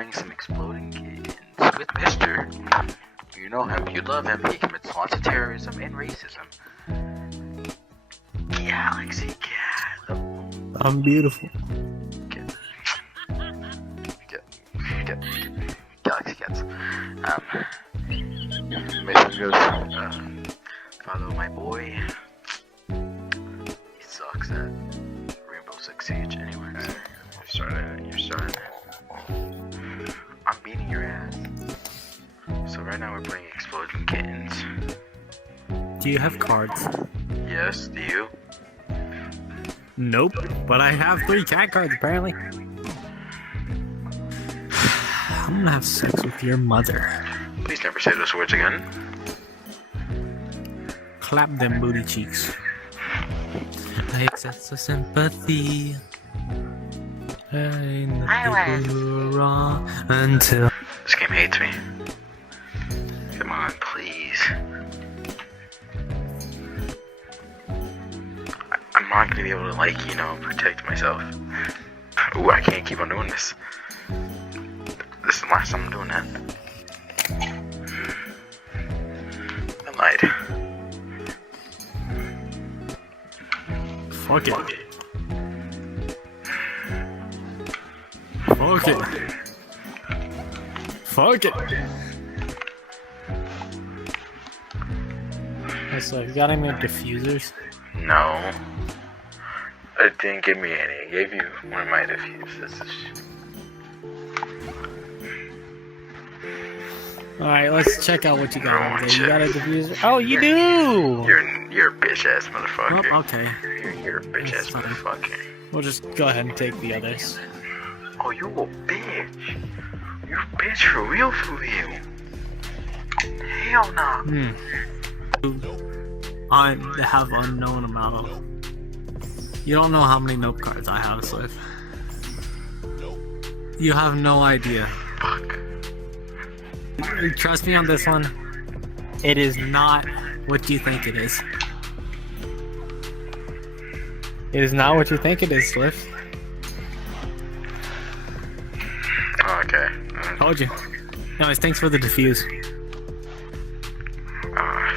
playing some exploding kittens with Mister. You know him, you love him, he commits lots of terrorism and racism. Galaxy Cat. I'm beautiful. Get Galaxy Cats. Mission goes, follow my boy. He sucks at Rainbow Six Siege anyway. You're starting. I'm beating your ass. So right now we're playing Exploding Kittens. Do you have cards? Yes, do you? Nope, but I have 3 cat cards apparently. I'm gonna have sex with your mother. Please never say those words again. Clap them booty cheeks. I accept the sympathy. I know you're wrong until This game hates me. Come on, please. I'm not gonna be able to, like, protect myself. Ooh, I can't keep on doing this. This is the last time I'm doing that. I lied. fuck it. Fuck it. Fuck it. Hey, so you got any diffusers? No. It didn't give me any. It gave you one of my diffusers. Alright, let's check out what you got over there. You got a diffuser? Oh, you do! You're a bitch ass motherfucker. Oh, okay. You're a bitch ass motherfucker. We'll just go ahead and take the others. Oh, you a bitch. You a bitch for real, for real. Hell nah. I have unknown amount of... You don't know how many nope cards I have, Swift. You have no idea. Fuck. Trust me on this one. It is not what you think it is. It is not what you think it is, Swift. Okay. Told you. Anyways, thanks for the diffuse.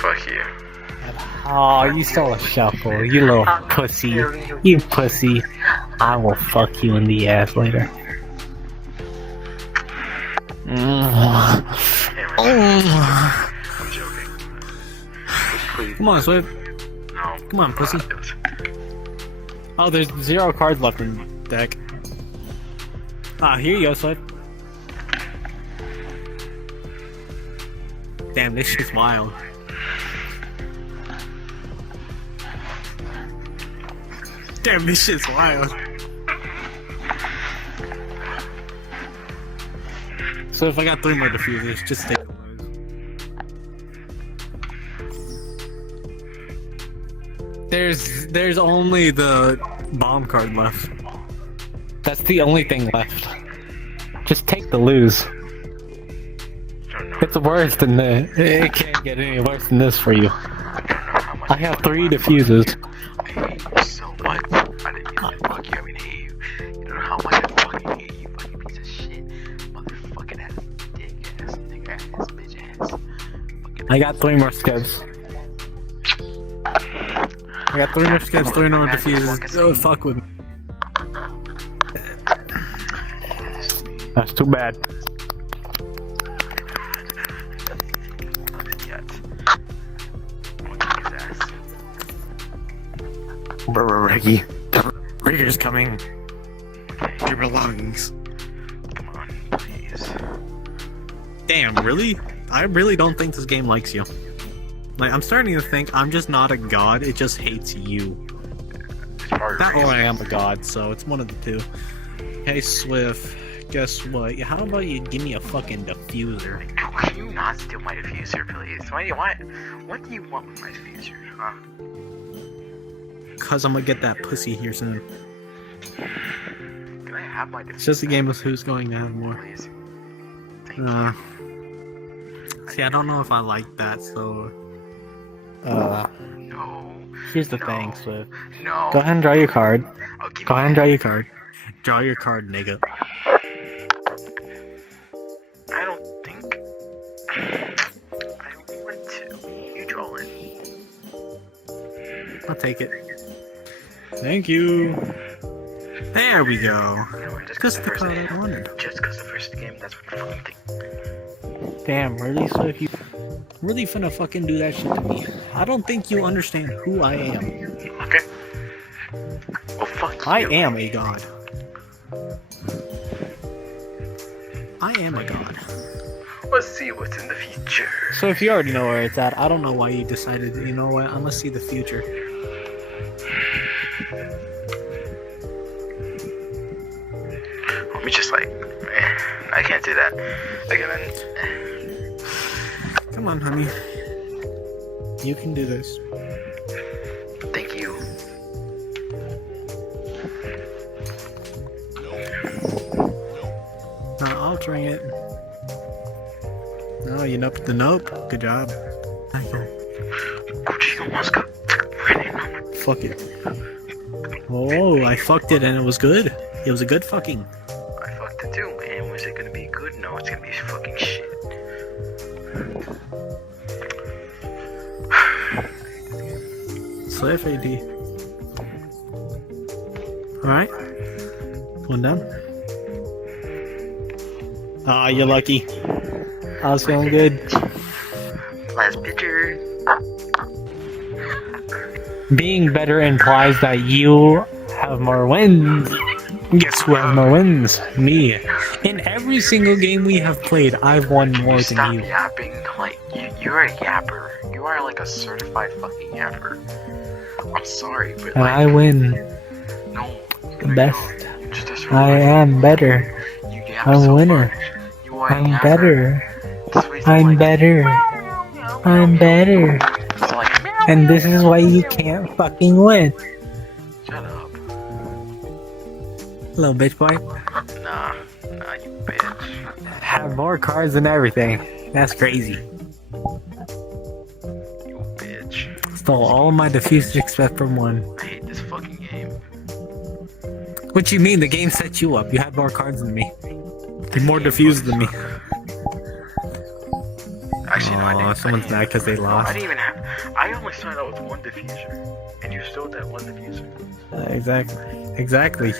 Fuck you. Oh, you stole a shuffle, you little pussy. You pussy. I will fuck you in the ass later. I'm joking. Please. Come on, Swift. No. Come on, pussy. Oh, there's 0 cards left in the deck. Ah, here you go, Swift. Damn, this shit's wild. Damn, this shit's wild. So if I got 3 more diffusers, just take those. There's only the bomb card left. That's the only thing left. Just take the lose. It's worse than this. It can't get any worse than this for you. I have 3 diffusers. I hate you so much. I didn't mean to fuck you. I mean, hate you. You don't know how much I fucking hate you, fucking piece of shit. Motherfucking ass, dick ass, nigga ass, bitch ass. I got 3 more skips. I got 3 more skips, 3 more diffusers. Oh, fuck with me. That's too bad. Reggie. Rigger's coming. Your belongings. Come on, please. Damn, really? I really don't think this game likes you. Like, I'm starting to think I'm just not a god, it just hates you. That or I am a god, so it's one of the two. Hey, Swift, guess what? How about you give me a fucking diffuser? Can you not steal my diffuser, please? What do you want? What do you want with my diffuser, huh? Cause I'm gonna get that pussy here soon. Can I have my diffuser? It's just a game of who's going to have more. Please. Thank you. See, I don't know if I like that, so... No. Here's the thing, Swift. No. Go ahead and draw your card. I'll give Go you ahead and draw your card. Draw your card, nigga. take it. Thank you. There we go. Just the card I wanted. Just because the first game, that's what the fucking thing. Damn, really? So if you really finna fucking do that shit to me, I don't think you understand who I am. Okay. Well, fuck I you. am a god. I am a god. Let's see what's in the future. So if you already know where it's at, I don't know why you decided, you know what, I'm gonna see the future. Let me just like, I can't do that. Like, and then, Come on, honey. You can do this. thank you. Not altering it. No, you noped the nope. Good job. Gucci almost got ran. Fuck it. Oh, I fucked it and it was good. It was a good fucking. I fucked it too, and was it gonna be good? No, it's gonna be fucking shit. Slave AD. Alright. One down. Ah, you're lucky. I was feeling good. Last picture. Being better implies that you have more wins. Guess who has more wins? Me. In every single game we have played, I've won more Stop than you. yapping. Like, you're a yapper. You are like a certified fucking yapper. I'm sorry, but And like, I win no. the best. You're just a I certified- am better. You yap I'm a so winner. much. You are a I'm yapper. better. That's what he's I'm like. better. I'm better. It's like, And this is why you can't fucking win. shut up. Little bitch boy. Nah, you bitch. Have more cards than everything. That's crazy. You bitch. Stole all of my diffusers except from one. I hate this fucking game. What you mean? The game set you up. You had more cards than me. You're more diffused than me. Actually, no, I didn't. Someone's mad because they I lost. didn't even have. I only started out with one diffuser, and you stole that one diffuser. Exactly.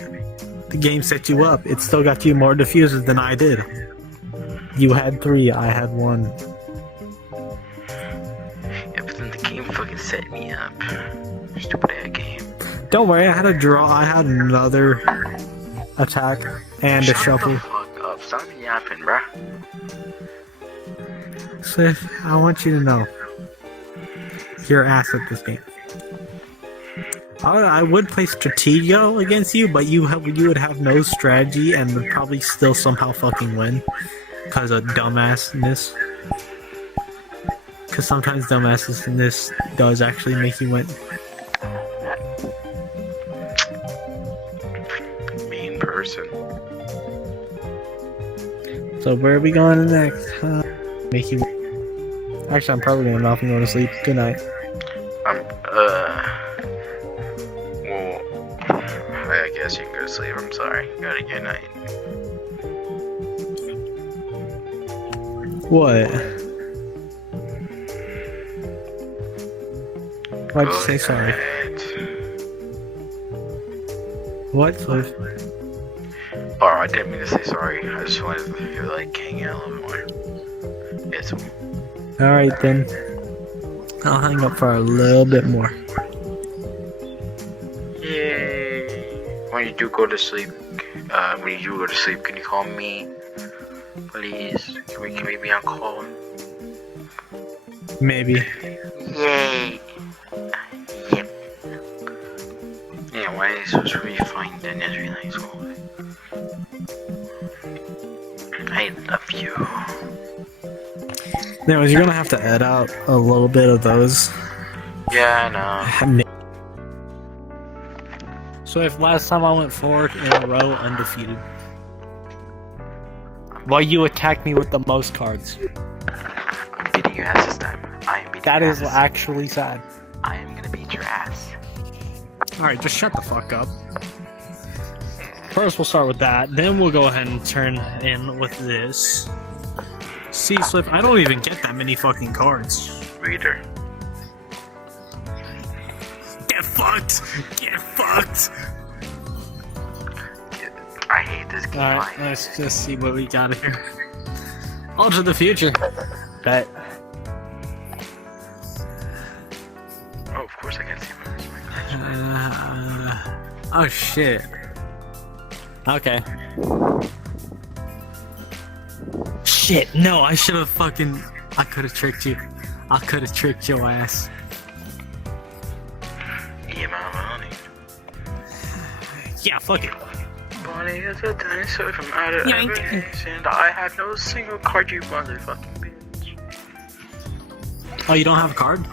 The game set you up. It still got you more diffusers than I did. You had 3, I had 1. Yeah, but then the game fucking set me up. Stupid ass game. Don't worry, I had a draw. I had another attack and a Shut shuffle. the fuck up. Stop yapping, bruh. Swift, I want you to know you're ass at this game. I would play Stratego against you, but you would have no strategy and would probably still somehow fucking win because of dumbassness. Because sometimes dumbassness does actually make you win. Mean person. So where are we going next? Make you. Actually, I'm probably going off and go to sleep. Good night. Well, I guess you can go to sleep. I'm sorry. Got a good night. What? Why'd you say Good sorry? night. What, Swift? Oh, I didn't mean to say sorry. I just wanted to feel like hanging out a little more. It's Alright then. I'll hang up for a little bit more. yay. When you do go to sleep, can you call me? Please. Can we be on call? Maybe. Yay. Yep. Anyways, it was really fun. And it's really nice. I love you. Anyways, you're gonna have to edit out a little bit of those. Yeah, I know. So if last time I went 4 in a row undefeated. While you attacked me with the most cards. I'm beating your ass this time. I am beating That your is ass. actually sad. I am gonna beat your ass. Alright, just shut the fuck up. First we'll start with that, then we'll go ahead and turn in with this. See, Swift, I don't even get that many fucking cards. Reader. The fucked! Get fucked! I hate this game. Alright, let's just see what we got here. Alter the future. Bet. Oh, of course I can see my Oh shit. Okay. Shit, no, I should have fucking... I could have tricked you. I could have tricked your ass. Yeah, my money. Yeah, fuck it. Bonnie is a dinosaur from outer Yoink. space, and I have no single card, you motherfucking bitch. Oh, you don't have a card?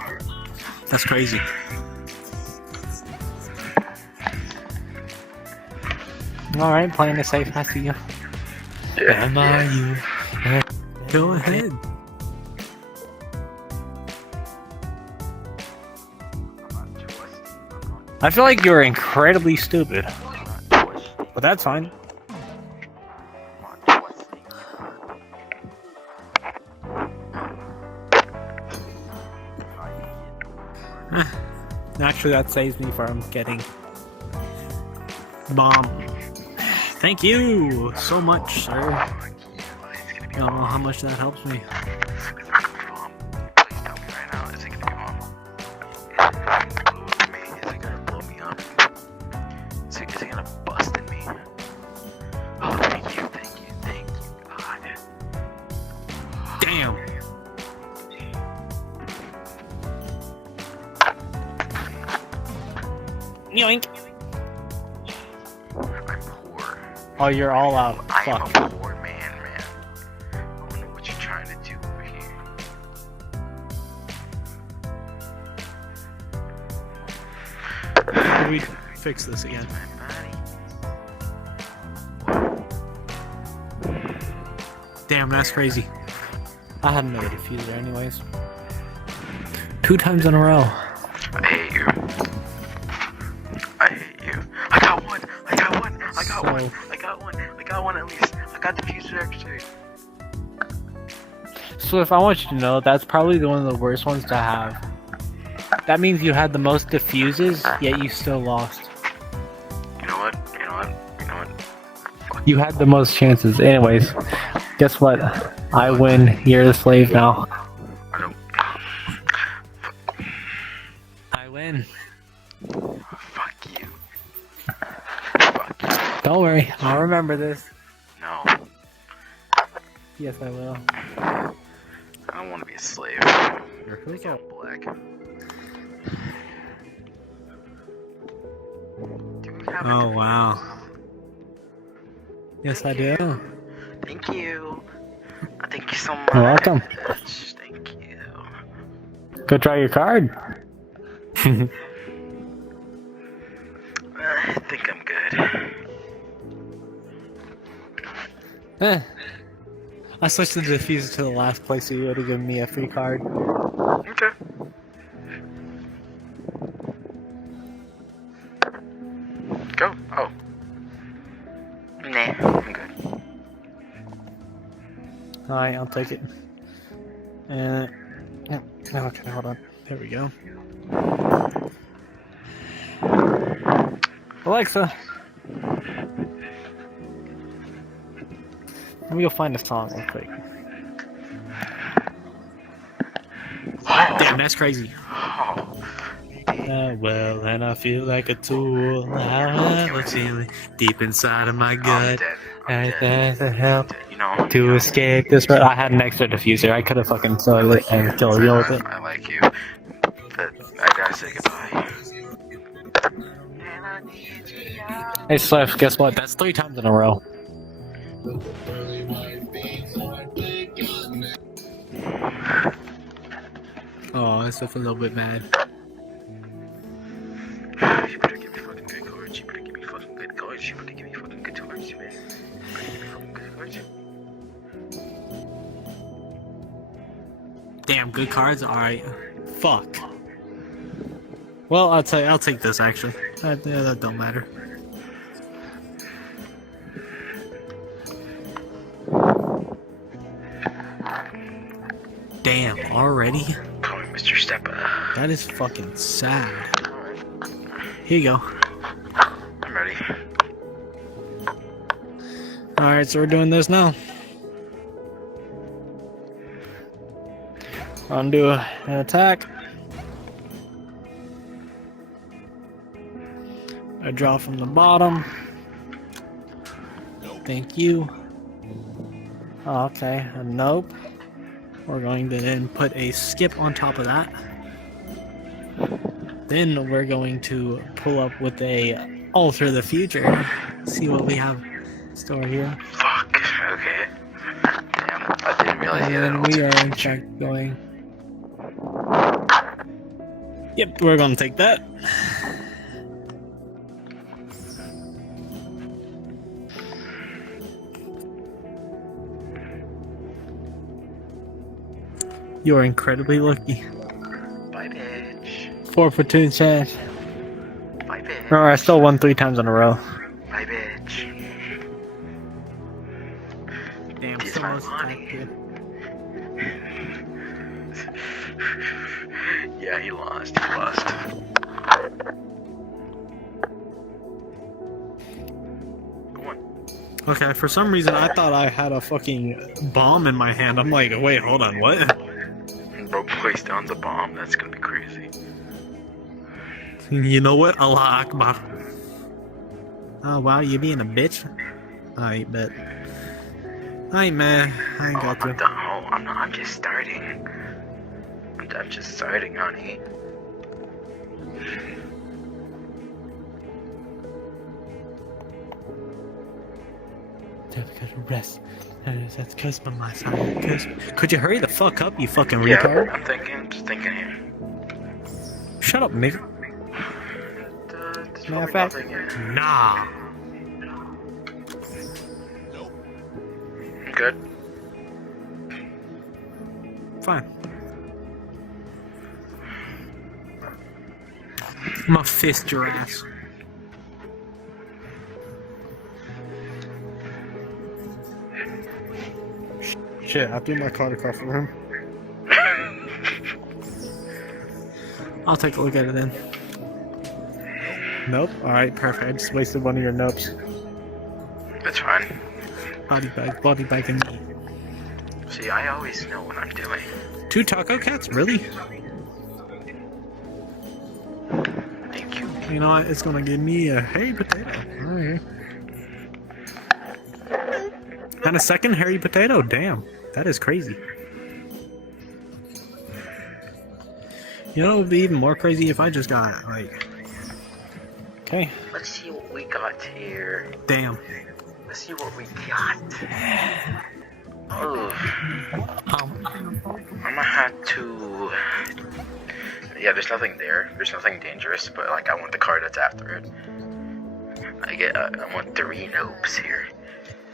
That's crazy. Alright, playing it safe, I see you. Yeah. Am I you? Go ahead. I feel like you're incredibly stupid. But that's fine. Actually, that saves me from getting bombed. Thank you so much, sir. I don't know how much that helps me. Please tell me right now, is it gonna come off? Is it gonna blow me up? Is it gonna bust in me? Oh, thank you, God. Damn. Yoink. I'm poor. Oh, you're all out. I am Fuck. a poor man. I don't know what you're trying to do over here. How do we fix this again? Damn, that's crazy. I had another diffuser anyways. 2 times in a row. I hate you. I hate you. I got one. I got one. I got one. I got one. I got one at least. I got the diffuser extra. So if I want you to know, that's probably one of the worst ones to have. That means you had the most diffuses, yet you still lost. You know what? You know what? You know what? You had the most chances. Anyways, guess what? I win. You're the slave now. I don't. I win. Fuck you. Fuck you. Don't worry. I'll remember this. No. Yes, I will. I don't want to be a slave. Who's I'm black. Do we have Oh, a wow. Yes, I do. Thank you. Thank you so much. You're welcome. Thank you. Go try your card. I think I'm good. I switched the diffuser to the last place, so you would have given me a free card. Okay. Go. Oh. Nah, I'm good. Alright, I'll take it. And yeah, okay, hold on. There we go. Alexa, let me go find a song real quick. Damn, that's crazy. Oh. Well, and I feel like a tool. I have a feeling deep inside of my gut. I'm dead. There's a help You know. to escape this. But I had an extra diffuser. I could have fucking sold it and killed you with it. I like you. But I gotta say goodbye. Hey, Swift, guess what? That's 3 times in a row. Oh, that's a little bit mad. You better give me fucking good cards. You better give me fucking good cards. You better give me fucking good cards, man. You better give me fucking good cards. Damn, good cards. All right. Fuck. Well, I'll take this actually. That don't matter. Damn, already? Call me Mr. Stepper. That is fucking sad. Alright. Here you go. I'm ready. Alright, so we're doing this now. Undo an attack. I draw from the bottom. Thank you. Oh, okay, a nope. We're going to then put a skip on top of that. Then we're going to pull up with a alter the future. See what we have stored here. Fuck. Okay. Damn, I didn't realize you had an And we alter are in fact going. Yep, we're gonna take that. You're incredibly lucky. Bye, bitch. 4 platoon chance. Bye, bitch. Remember, I still won 3 times in a row. Bye, bitch. Damn, It's my money. Yeah, he lost. He lost. Go on. Okay, for some reason I thought I had a fucking bomb in my hand. I'm like, wait, hold on, what? Bro, placed down the bomb. That's gonna be crazy. You know what? Allah Akbar. Oh wow, you being a bitch? I bet. I ain't mad. I ain't got I'm you. done. Oh, I'm not. I'm just starting. I'm just starting, honey. Rest. That's cusp on my side. Could you hurry the fuck up, you fucking Yeah, retard? I'm thinking. Just thinking here. Shut up, nigga. There's Matter of probably fact, nothing here. nah. Good. Fine. I'm gonna fist your ass. Shit, I threw my card across the room. I'll take a look at it then. Nope. Alright, perfect. I just wasted one of your nopes. That's fine. Body bag and me. See, I always know what I'm doing. 2 taco cats? Really? Thank you. You know what? It's gonna give me a hairy potato. Alright. And a second hairy potato? Damn. That is crazy. You know, it would be even more crazy if I just got, like... Okay. Let's see what we got here. Damn. Let's see what we got. Oh, I'm gonna have to... Yeah, there's nothing there. There's nothing dangerous, but like I want the card that's after it. I want 3 nopes here.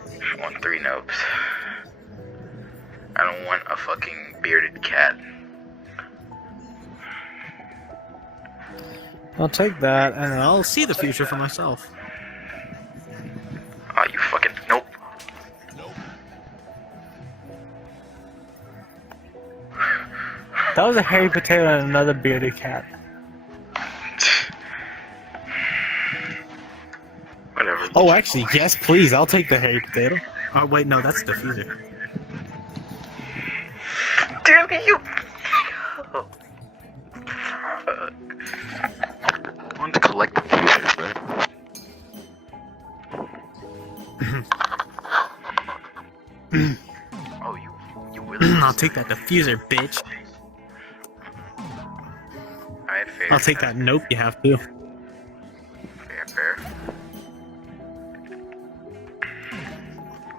I want 3 nopes. I don't want a fucking bearded cat. I'll take that, and I'll see the future for myself. Oh, you fucking... Nope. That was a hairy potato and another bearded cat. Whatever. Oh, actually, yes, please. I'll take the hairy potato. Oh, wait, no, that's the diffuser. Damn it, you... Oh. Fuck. I want to collect the future, but... Oh, you really... I'll take that diffuser, bitch. Alright, fair. I'll take that nope you have to. Fair.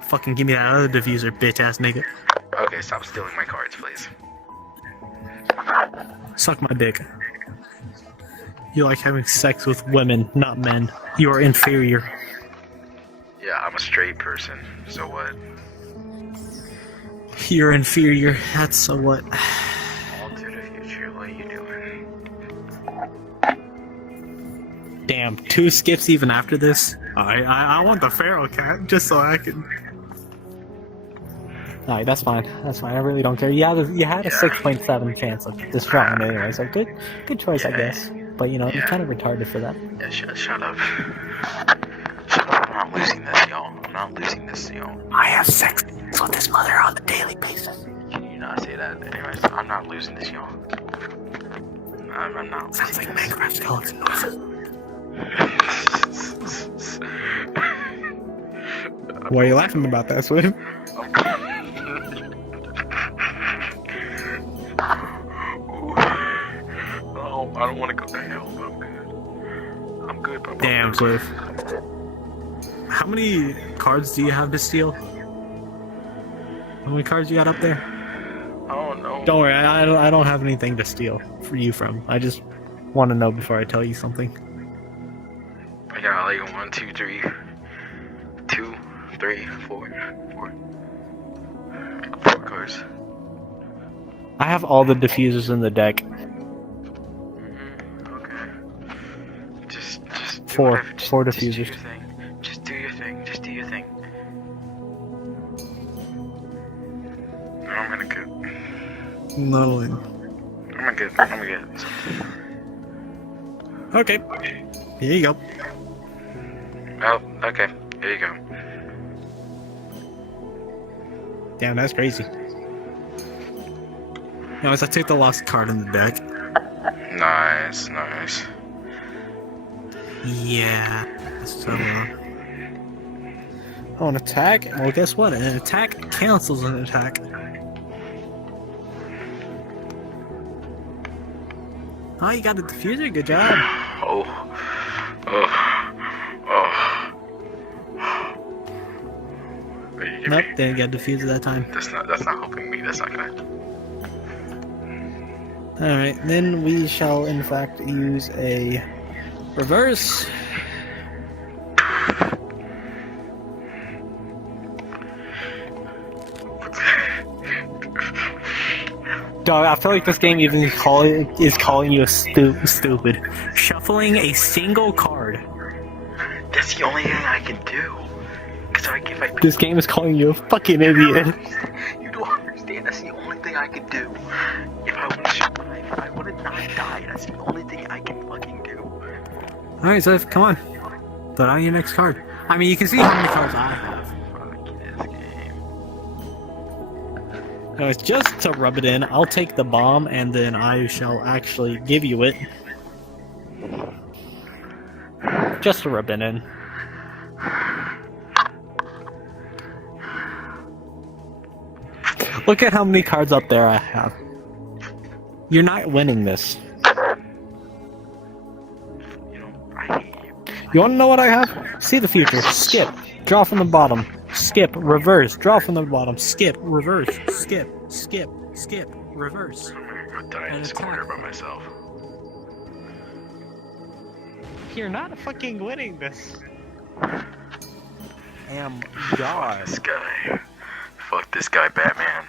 Fucking give me that other diffuser, bitch ass nigga. Okay, stop stealing my cards, please. Suck my dick. You like having sex with women, not men. You are inferior. Yeah, I'm a straight person, so what? You're inferior. That's so what. Alter the future, what are you doing? Damn, 2 skips even after this. I want the feral cat just so I can. Alright, that's fine. That's fine. I really don't care. You had a 6.7 chance of destroying it anyway, so good choice, I guess. but you know, he's Yeah. kind of retarded for that. Yeah, shut up. Shut up, I'm not losing this, y'all. I'm not losing this, y'all. I have sex with his mother on a daily basis. Can you not say that? Anyways, I'm not losing this, y'all. I'm not Sounds like Minecraft skeleton noises. Why are you laughing about that, Swift? Oh, I don't want to go to hell, but I'm good. I'm good, but Damn, Swift. How many cards do you have to steal? How many cards you got up there? I don't know. Don't worry, I don't have anything to steal for you from. I just want to know before I tell you something. I got like 1, 2, 3, 2, 3, 4 cards. I have all the diffusers in the deck. Okay. Just do Four whatever. Just do diffusers. your thing. Just do your thing. Just do your thing. I'm gonna get. No. I'm gonna get. I'm gonna get. Okay. Here you go. Oh, okay. Here you go. Damn, that's crazy. Anyways, I take the last card in the deck. Nice, nice. Yeah. So, oh, an attack? Well, guess what? An attack cancels an attack. Oh, you got a diffuser? Good job. Oh. Nope, didn't get diffuser that time. That's not helping me. That's not good. Alright, then we shall in fact use a reverse. Dog, I feel like this game even is calling you a stupid. Shuffling a single card. That's the only thing I can do. Cause if I This game is calling you a fucking idiot. You don't understand. That's the only thing I can do. If I want to survive, if I want to not die, that's the only thing I can fucking do. Alright, Zeph, come on. Put on your next card. I mean, you can see how many cards I have. Fuck this game. Anyways, just to rub it in, I'll take the bomb and then I shall actually give you it. Just to rub it in. Look at how many cards up there I have. You're not winning this. You know, I hate you. You want to know what I have? See the future. Skip. Draw from the bottom. Skip. Reverse. Draw from the bottom. Skip. Reverse. Skip. Skip. Skip. Reverse. I'm gonna go die in this corner by myself. You're not fucking winning this. Fuck this guy. Fuck this guy, Batman.